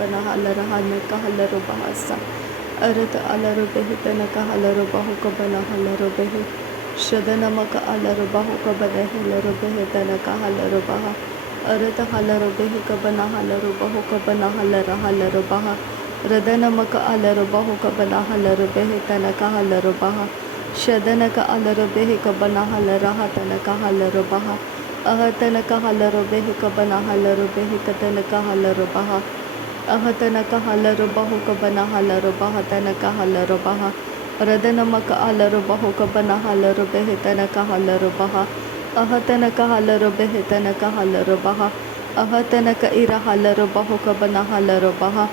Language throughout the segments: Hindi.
बना हलर हन का हलर बहासा अरत अलर बेह तन का हलर बहु का बना हलर बेह शदनमक अलर बहु का बना हलर बेह तन का हलर बहा अरत हलर बेह का बना हलर बहु का बना हलर बहा रदनमक अलर बहु का बना हलर बेह तन का हलर बहा शदन का अलर बेह का बना हलर तन का हलर बहा अहतन का हलर बेह का बना हलर बेह कतन का हलर बहा अहतन का हलर बहु का बना हलर बहा तन का हलर बहा रदनमक अलर बहु का बना हलर बेह तन का हलर बहा अहतन का हलर बेह तन का हलर बहा अहतन का इरा हलर बहु का बना हलर बहा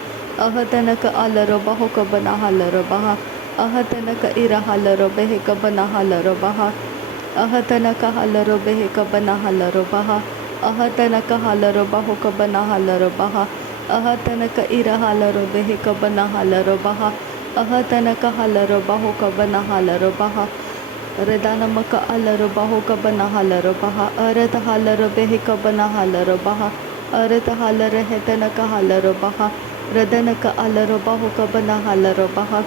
अहतन का अलर बहु का बना हलर बहा अहतन का इरा हलर बेह का बना हलर बहा अहतन का हलर बेह का बना हलर बहा अहतन का हलर बहु का बना हलर बहा अहतन का इरा हलर बेह का बना हलर बहा अहतन का हलर बहु का बना हलर बहा रदानमक अलर बहु का बना हलर बहा अरत हलर बेह का बना हलर बहा अरत हलर हेतन का हलर बहा रदन का अलर बहु का बना हलर बहा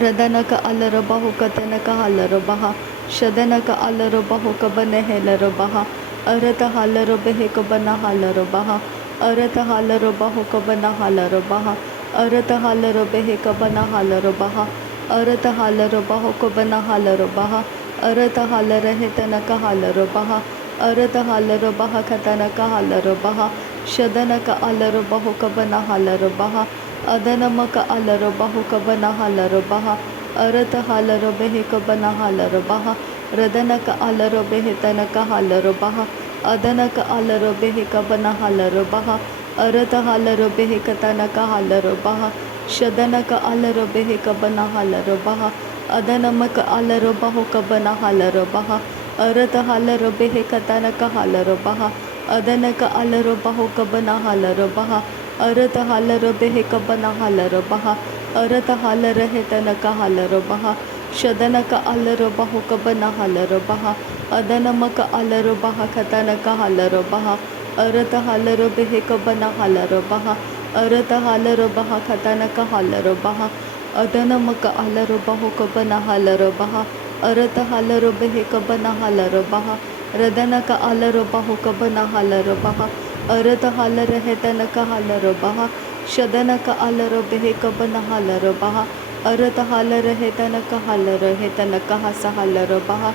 रदन का अलर बहु का तन का हलर बहा शदन का अलर बहु का बने हेलर बहा अरत हलर बेह का बना हलर बहा अरत हलर बहु का बना हलर बहा अरत हलर बेह का बना हलर बहा अरत हलर बहु का बना हलर बहा अरत हलर हेतन का हलर बहा अरत हलर बहा खतन का हलर बहा शदन का अलर बहु का बना हलर बहा अदनम का अलर बहु का बना हलर बहा अरत हलर बेह का बना हलर बहा रदन का अलर बेह तन का हलर बहा अदन का अलर बेह का बना हलर बहा अरत हलर बेह का तन का हलर बहा शदन का अलर बेह का बना हलर बहा अदनम का अलर बहु का बना हलर बहा अरत हलर बेह का तन का हलर बहा अदन का अलर बहु का बना हलर बहा अरत हलर बेह का बना हलर बहा अरत हलर हेतन का हलर बहा शदन का अलर बहु का बना हलर बहा अदनम का अलर बहा खतन का हलर बहा अरत हलर बेह का बना हलर बहा अरत हलर बहा खतन का हलर बहा अदनम का अलर बहु का बना हलर बहा अरत हलर बेह का बना हलर बहा रदन का अलर बहु का बना हलर बहा अरत हलर हेतन का हलर बहा शदन का अलर बेह का बना हलर बहा अरत हलर हेतन का हलर हेतन का हस हलर बहा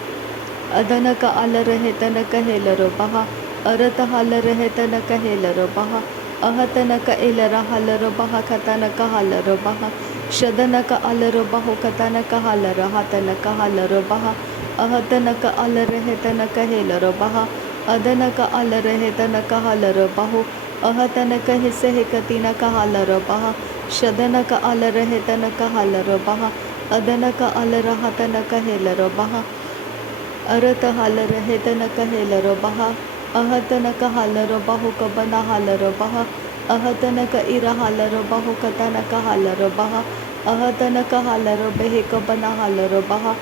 अदन का अलर हेतन का हेलर बहा अरत हलर हेतन का हेलर बहा अहतन का एलर हलर बहा खतन का हलर बहा शदन का अलर बहु खतन का हलर हतन का हलर बहा अहतन का अलर हेतन का हेलर बहा अदन का अलर हेतन का हलर बहु अहतन का हिस्से हेकतिन का हलर बहा शदन का अलर हेतन का हलर बहा अदन का अलर हतन का हेलर बहा अरत हलर हेतन का हेलर बहा अहतन का हलर बहु का बना हलर बहा अहतन का इरा हलर बहु का तन का हलर बहा अहतन का हलर बेह का बना हलर बहा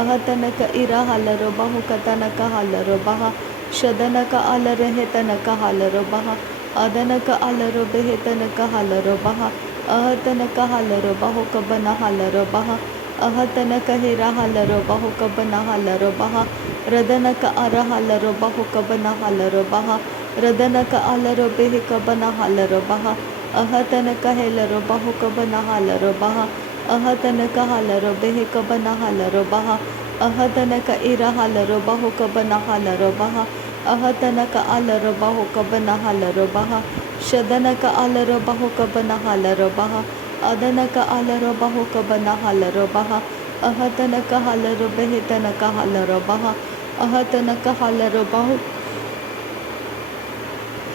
अहतन का इरा हलर बहु का तन का हलर बहा शदन का अलर हेतन का हलर बहा अदन का अलर बेह तन का हलर बहा अहतन का हलर बहु का बना हलर बहा अहतन का हेरा हलर बहु का बना हलर बहा रदन का अर हलर बहु का बना हलर बहा रदन का अलर बेह का बना हलर बहा अहतन का हेलर बहु का बना हलर बहा अहतन का हलर बेह का बना हलर बहा अहतन का इरा हलर बहु का बना हलर बहा अहतन का अलर बहु का बना हलर बहा शदन का अलर बहु का बना हलर बहा अदन का अलर बहु का बना हलर बहा अहतन का हलर बेह तन का हलर बहा अहतन का हलर बहु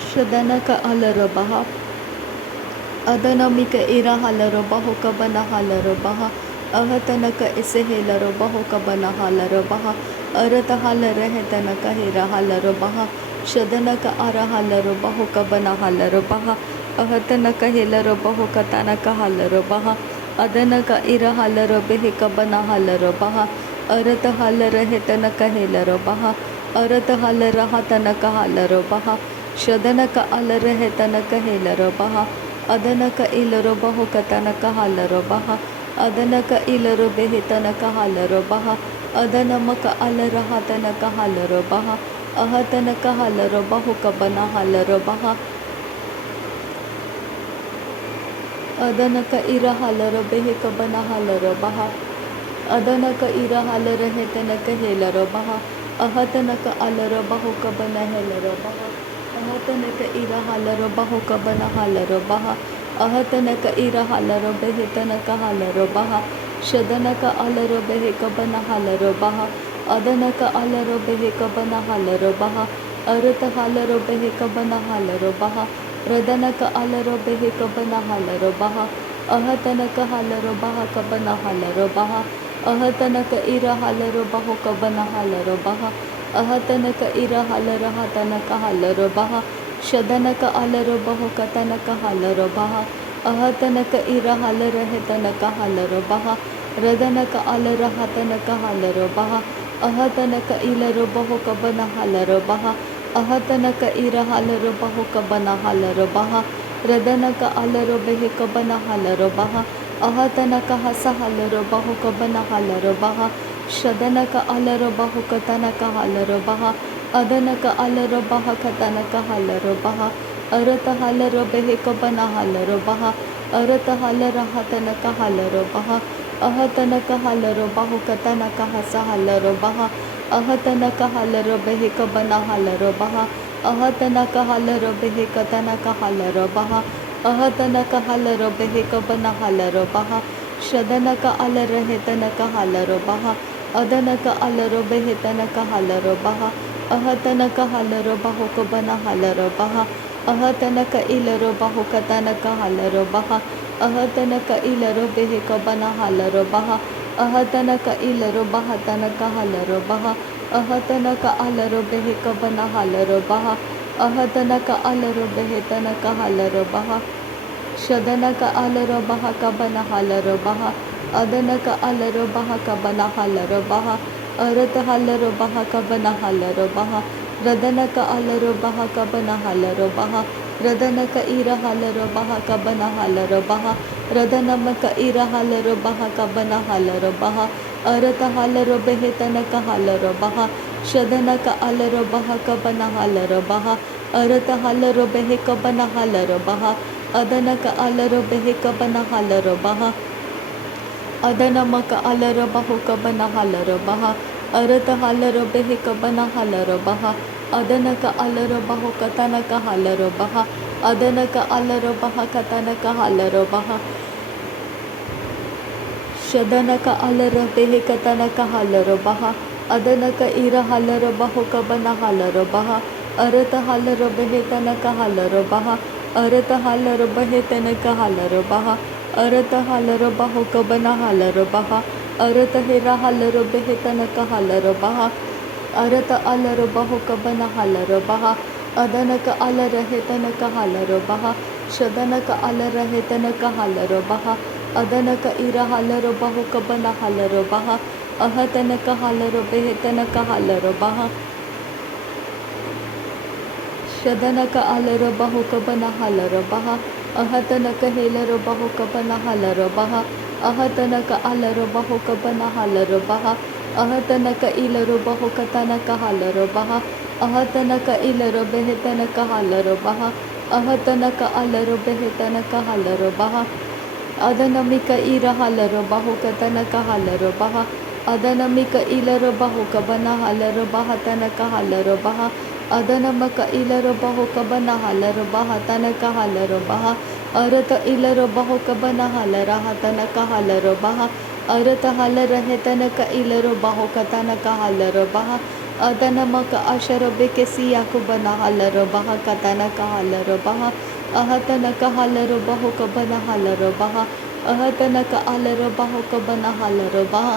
शदन का अलर बहा अदनमी का इरा हलर बहु का बना हलर बहा अहतन का इसे हेलर बहु का बना हलर बहा अरत हलर हेतन का हेरा हलर बहा शदन का अर हलर बहु का बना हलर बहा अहतन का हेलर बहु का तन का हलर बहा अदन का इरा हलर बेह का बना हलर बहा अरत हलर हेतन का हेलर बहा अरत हलर हतन का हलर बहा ಶದನಕ ಅಲರಹೆ ತನಕ ಹೇಲರೊಬಹ ಅದನಕ ಇಲರೊಬಹ ಕತನಕ ಹಾಲರೊಬಹ ಅದನಕ ಇಲರೊಬೆಹೆ ತನಕ ಹಾಲರೊಬಹ ಅದನಮಕ ಅಲರಹ ತನಕ ಹಾಲರೊಬಹ ಅಹತನಕ ಹಾಲರೊಬಹು ಕಬನ ಹಾಲರೊಬಹ ಅದನಕ ಇರ ಹಾಲರೊಬೆಹೆ ಕಬನ ಹಾಲರೊಬಹ ಅದನಕ ಇರ ಹಾಲರಹೆ ತನಕ ಹೇಲರೊಬಹ ಅಹತನಕ ಅಲರೊಬಹು ಕಬನ ಹೇಲರೊಬಹ ಅಹತನಕ ಇರ ಹಾಲರೊಬಹು ಕಬನ ಹಾಲರೊಬಹ ಅಹತನಕ ಇರ ಹಾಲರೊಬೆಹೆ ತನಕ ಹಾಲರೊಬಹ ಶದನಕ ಅಲರೊಬೆಹೆ ಕಬನ ಹಾಲರೊಬಹ ಅದನಕ ಅಲರೊಬೆಹೆ ಕಬನ ಹಾಲರೊಬಹ ಅರತ ಹಾಲರೊಬೆಹೆ ಕಬನ ಹಾಲರೊಬಹ ರದನಕ ಅಲರೊಬೆಹೆ ಕಬನ ಹಾಲರೊಬಹ ಅಹತನಕ ಹಾಲರೊಬಹ ಕಬನ ಹಾಲರೊಬಹ ಅಹತನಕ ಇರ ಹಾಲರೊಬಹು ಕಬನ ಹಾಲರೊಬಹ ಅಹತನಕ ಇರ ಹಾಲರಹ ತನಕ ಹಾಲರೊಬಹ ಶದನಕ ಅಲರೊಬಹು ಕತನಕ ಹಾಲರೊಬಹ ಅಹತನಕ ಇರ ಹಾಲರಹೆ ತನಕ ಹಾಲರೊಬಹ ರದನಕ ಅಲರಹ ತನಕ ಹಾಲರೊಬಹ ಅಹತನಕ ಇಲರೊಬಹು ಕಬನ ಹಾಲರೊಬಹ ಅಹತನಕ ಇರ ಹಾಲರೊಬಹು ಕಬನ ಹಾಲರೊಬಹ ರದನಕ ಅಲರೊಬೆಹೆ ಕಬನ ಹಾಲರೊಬಹ ಅಹತನಕ ಹಸ ಹಾಲರೊಬಹು ಕಬನ ಹಾಲರೊಬಹ ಶದನಕ ಅಲರೊಬಹು ಕತನಕ ಹಾಲರೊಬಹ ಅದನಕ ಅಲರೊಬಹ ಕತನಕ ಹಾಲರೊಬಹ ಅರತ ಹಾಲರೊಬೆಹೆ ಕಬನ ಹಾಲರೊಬಹ ಅರತ ಹಾಲರಹ ತನಕ ಹಾಲರೊಬಹ ಅಹತನಕ ಹಾಲರೊಬಹು ಕತನಕ ಹಸ ಹಾಲರೊಬಹ ಅಹತನಕ ಹಾಲರೊಬೆಹೆ ಕಬನ ಹಾಲರೊಬಹ ಅಹತನಕ ಹಾಲರೊಬೆಹೆ ಕತನಕ ಹಾಲರೊಬಹ ಅಹತನಕ ಹಾಲರೊಬೆಹೆ ಕಬನ ಹಾಲರೊಬಹ ಶದನಕ ಅಲರಹೆ ತನಕ ಹಾಲರೊಬಹ ಅದನಕ ಅಲರೊಬೆಹೆ ತನಕ ಹಾಲರೊಬಹ ಅಹತನಕ ಹಾಲರೊಬಹು ಕಬನ ಹಾಲರೊಬಹ ಅಹತನಕ ಇಲರೊಬಹು ಕತನಕ ಹಾಲರೊಬಹ ಅಹತನಕ ಇಲರೊಬೆಹೆ ಕಬನ ಹಾಲರೊಬಹ ಅಹತನಕ ಇಲರೊಬಹ ತನಕ ಹಾಲರೊಬಹ ಅಹತನಕ ಅಲರೊಬೆಹೆ ಕಬನ ಹಾಲರೊಬಹ ಅಹತನಕ ಅಲರೊಬೆಹೆ ತನಕ ಹಾಲರೊಬಹ ಶದನಕ ಅಲರೊಬಹ ಕಬನ ಹಾಲರೊಬಹ ಅದನಕ ಅಲರೊಬಹ ಕಬನ ಹಾಲರೊಬಹ ಅರತ ಹಾಲರೊಬಹ ಕಬನ ಹಾಲರೊಬಹ ರದನಕ ಅಲರೊಬಹ ಕಬನ ಹಾಲರೊಬಹ ರದನಕ ಇರ ಹಾಲರೊಬಹ ಕಬನ ಹಾಲರೊಬಹ ರದನಮಕ ಇರ ಹಾಲರೊಬಹ ಕಬನ ಹಾಲರೊಬಹ ಅರತ ಹಾಲರೊಬೆಹೆ ತನಕ ಹಾಲರೊಬಹ ಶದನಕ ಅಲರೊಬಹ ಕಬನ ಹಾಲರೊಬಹ ಅರತ ಹಾಲರೊಬೆಹೆ ಕಬನ ಹಾಲರೊಬಹ ಅದನಕ ಅಲರೊಬೆಹೆ ಕಬನ ಹಾಲರೊಬಹ ಅದನಮಕ ಅಲರೊಬಹು ಕಬನ ಹಾಲರೊಬಹ ಅರತ ಹಾಲರೊಬೆಹೆ ಕಬನ ಹಾಲರೊಬಹ ಅದನಕ ಅಲರೊಬಹು ಕತನಕ ಹಾಲರೊಬಹ ಅದನಕ ಅಲರೊಬಹ ಕತನಕ ಹಾಲರೊಬಹ ಶದನಕ ಅಲರೊಬೆಹೆ ಕತನಕ ಹಾಲರೊಬಹ ಅದನಕ ಇರ ಹಾಲರೊಬಹು ಕಬನ ಹಾಲರೊಬಹ ಅರತ ಹಾಲರೊಬೆಹೆ ತನಕ ಹಾಲರೊಬಹ ಅರತ ಹಾಲರೊಬೆಹೆ ತನಕ ಹಾಲರೊಬಹ ಅರತ ಹಾಲರೊಬಹು ಕಬನ ಹಾಲರೊಬಹ ಅರತ ಹೆರ ಹಾಲರೊಬೆಹೆ ತನಕ ಹಾಲರೊಬಹ ಅರತ ಅಲರೊಬಹು ಕಬನ ಹಾಲರೊಬಹ ಅದನಕ ಅಲರಹೆ ತನಕ ಹಾಲರೊಬಹ ಶದನಕ ಅಲರಹೆ ತನಕ ಹಾಲರೊಬಹ ಅದನಕ ಇರ ಹಾಲರೊಬಹು ಕಬನ ಹಾಲರೊಬಹ ಅಹತನಕ ಹಾಲರೊಬೆಹೆ ತನಕ ಹಾಲರೊಬಹ ಶದನಕ ಅಲರೊಬಹು ಕಬನ ಹಾಲರೊಬಹ ಅಹತನಕ ಹೇಲರೊಬಹು ಕಬನ ಹಾಲರೊಬಹ ಅಹತನಕ ಅಲರೊಬಹು ಕಬನ ಹಾಲರೊಬಹ ಅಹತನಕ ಇಲರೊಬಹು ಕತನಕ ಹಾಲರೊಬಹ ಅಹತನಕ ಇಲರೊಬೆಹೆ ತನಕ ಹಾಲರೊಬಹ ಅಹತನಕ ಅಲರೊಬೆಹೆ ತನಕ ಹಾಲರೊಬಹ ಅದನಮಿಕ ಇರ ಹಾಲರೊಬಹು ಕತನಕ ಹಾಲರೊಬಹ ಅದನಮಿಕ ಇಲರೊಬಹು ಕಬನ ಹಾಲರೊಬಹ ತನಕ ಹಾಲರೊಬಹ ಅದನಮಕ ಇಲರೊಬಹು ಕಬನ ಹಾಲರೊಬಹ ತನಕ ಹಾಲರೊಬಹ ಅರತ ಇಲರೊಬಹು ಕಬನ ಹಾಲರಹ ತನಕ ಹಾಲರೊಬಹ ಅರತ ಹಾಲರಹೆ ತನಕ ಇಲರೊಬಹು ಕತನಕ ಹಾಲರೊಬಹ ಅದನಮಕ ಅಶರೊಬೆಕೆ ಸಿಯ ಕುಬನ ಹಾಲರೊಬಹ ಕತನಕ ಹಾಲರೊಬಹ ಅಹತನಕ ಹಾಲರೊಬಹು ಕಬನ ಹಾಲರೊಬಹ ಅಹತನಕ ಅಲರೊಬಹು ಕಬನ ಹಾಲರೊಬಹ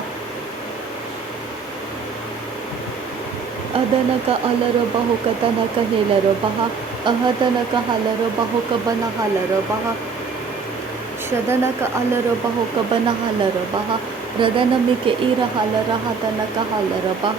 ಅದನಕ ಅಲರೊಬಹು ಕತನಕ ಹೇಲರೊಬಹ ಅಹತನಕ ಹಾಲರೊಬಹು ಕಬನ ಹಾಲರೊಬಹ ಶದನಕ ಅಲರೊಬಹು ಕಬನ ಹಾಲರೊಬಹ ರದನಮಿಕೆ ಇರ ಹಾಲರಹ ತನಕ ಹಾಲರೊಬಹ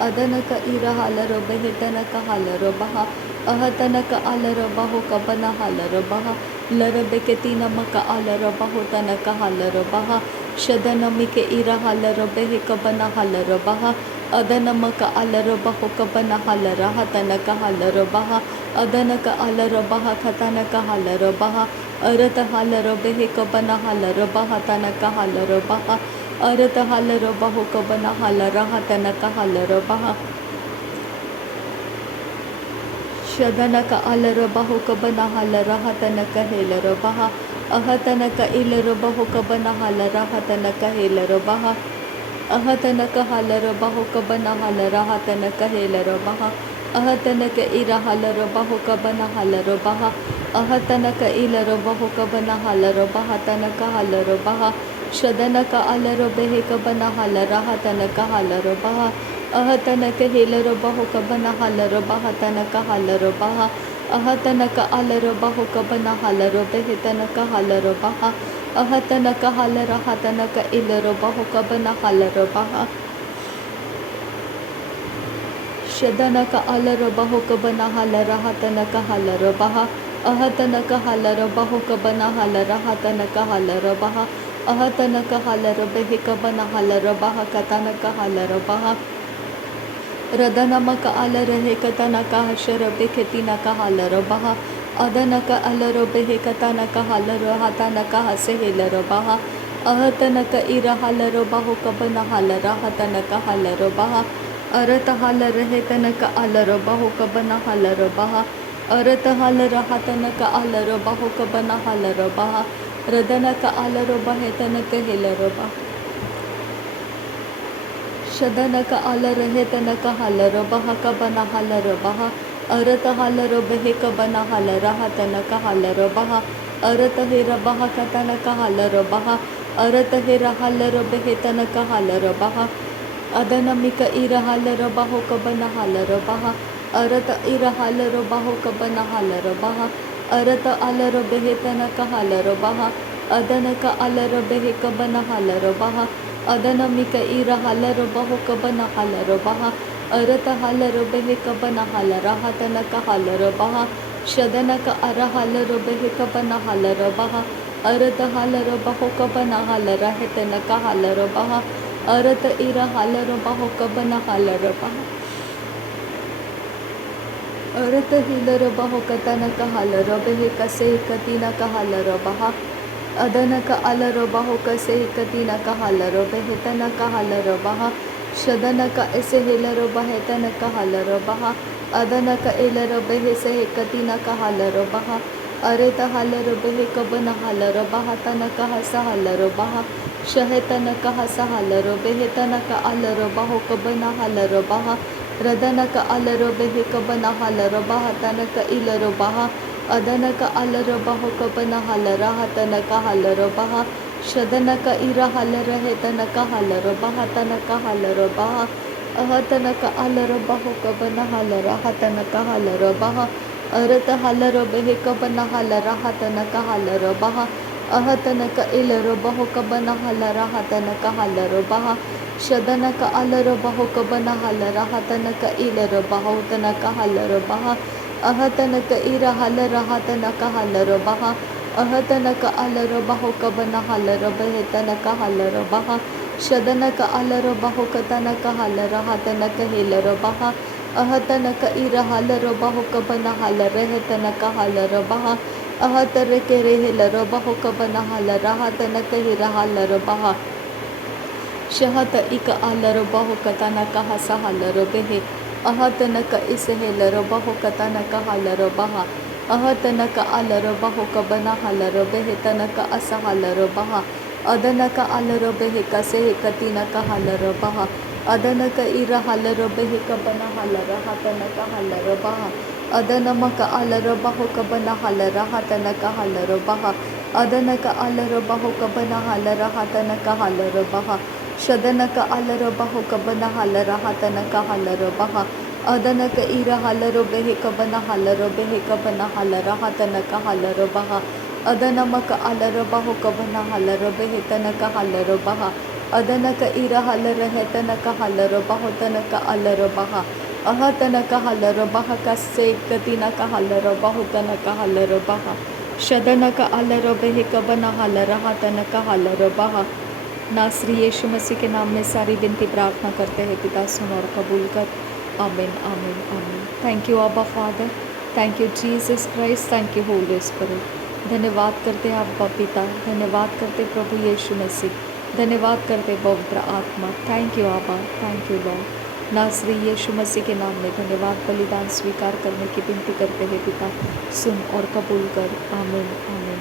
ಅದನಕ ಇರ ಹಾಲರೊಬೆಹೆ ತನಕ ಹಾಲರೊಬಹ Ahatanaka alarabaho kabana halarabaha. Larabekatina maka alarabaho tanaka halarabaha. Shadanamike ira halarabehe kabana halarabaha. Adanamaka alarabaho kabana halaraha tanaka halarabaha. Adanaka alarabaha katanaka halarabaha. Arata halarabehe kabana halarabaha tanaka halarabaha. Arata halarabaho kabana halaraha tanaka halarabaha. Shadanaka alarabahu kabana halaraha tanaka helarabaha. Ahatanaka ilarabahu kabana halaraha tanaka helarabaha. Ahatanaka halarabahu kabana halaraha tanaka helarabaha. Ahatanaka ira halarabahu kabana halarabaha. Ahatanaka ilarabahu kabana halarabaha tanaka halarabaha. Shadanaka alarabehe kabana halaraha tanaka halarabaha. Ahatanaka helarabahu kabana halarabaha tanaka halarabaha. Ahatanaka alarabahu kabana halarabehe tanaka halarabaha. Ahatanaka halaraha tanaka ilarabahu kabana halarabaha. Shadanaka alarabahu kabana halaraha tanaka halarabaha. Ahatanaka halarabahu kabana halaraha tanaka halarabaha. Ahatanaka halarabehe kabana halarabaha katanaka halarabaha. Radanamaka alarahe katanaka hasharabeketinaka halarabaha. Adanaka alarabehe katanaka halarahatanaka hasehelarabaha. Ahatanaka ira halarabahu kabana halaraha tanaka halarabaha. Arata halarahe tanaka alarabahu kabana halarabaha. Arata halaraha tanaka alarabahu kabana halarabaha. Radanaka alarabahe tanaka helarabaha. Shadanaka alarahe tanaka halarabaha kabana halarabaha. Arata halarabehe kabana halaraha tanaka halarabaha. Arata hirabaha katanaka halarabaha. Arata hira halarabehe tanaka halarabaha. Adanamika ira halarabaho kabana halarabaha. Arata ira halarabaho kabana halarabaha. Arata alarabehe tanaka halarabaha. Adanaka alarabehe kabana halarabaha. Adanamika ira halarabaho kabana halarabaha. Arata halarabehe kabana halaraha tanaka halarabaha. Shadanaka ara halarabehe kabana halarabaha. Arata halarabaho kabana halarahe tanaka halarabaha. Arata ira halarabaho kabana halarabaha. Arata hilarabaho katanaka halarabehe kase katinaka halarabaha. Adanaka alarabaho kase katinaka halarabehe tanaka halarabaha. Shadanaka ese hilarabahe tanaka halarabaha. Adanaka ilarabehe se katinaka halarabaha. Areta halarabehe kabana halarabaha tanaka hasa halarabaha. Shahetanaka hasa halarabehe tanaka alarabaho kabana halarabaha. Radanaka alarabehe kabana halarabaha tanaka ilarabaha. Adanaka alarabaho kabana halaraha tanaka halarabaha. Shadanaka ira halarahe tanaka halarabaha tanaka halarabaha. Ahatanaka alarabaho kabana halaraha tanaka halarabaha. Arata halarabehe kabana halaraha tanaka halarabaha. Ahatanaka ilarabaho kabana halaraha tanaka halarabaha. Shadanaka alarabaho kabana halaraha tanaka ilarabaho tanaka halarabaha. Ahatanaka ira halaraha tanaka halarabaha. Ahatanaka alarabaho kabana halarabehe tanaka halarabaha. Shadanaka alarabaho katanaka halaraha tanaka hilarabaha. Ahatanaka ira halarabaho kabana halarehe tanaka halarabaha. Ahatareke hilarabaho kabana halaraha tanaka hira halarabaha. Shahata ika alarabaho katanaka hasa halarabehe. Ahatanaka isehelarabaho katanaka halarabaha. Ahatanaka alarabaho kabana halarabehe tanaka asa halarabaha. Adanaka alarabehe kasehe katinaka halarabaha. Adanaka ira halarabehe kabana halaraha tanaka halarabaha. Adanamaka alarabaho kabana halaraha tanaka halarabaha. Adanaka alarabaho kabana halaraha tanaka halarabaha. Shadanaka alarabaho kabana halaraha tanaka halarabaha. Adanaka ira halarabehe kabana halarabehe kabana halaraha tanaka halarabaha. Adanamaka alarabaho kabana halarabehe tanaka halarabaha. Adanaka ira halarahe tanaka halarabaho tanaka alarabaha. अहतन कहल रबाह कसे कतिन कहल रबाहुतन कहल रबाह शदन कहल रबे कबन हल रहतन कहल रबाह। नासरी यीशु मसीह के नाम में सारी विनती प्रार्थना करते हैं पिता, सुन और कबूल कर। आमीन आमीन आमीन। थैंक यू आबा father, thank you Jesus Christ, thank you Holi spirit. धन्यवाद करते हैं आबा पिता, धन्यवाद करते प्रभु यीशु मसीह, धन्यवाद करते पवित्र आत्मा। थैंक यू आबा, थैंक यू लॉर्ड। नासरी यीशु मसीह के नाम में धन्यवाद बलिदान स्वीकार करने की विनती करते हैं पिता, सुन और कबूल कर। आमीन आमीन।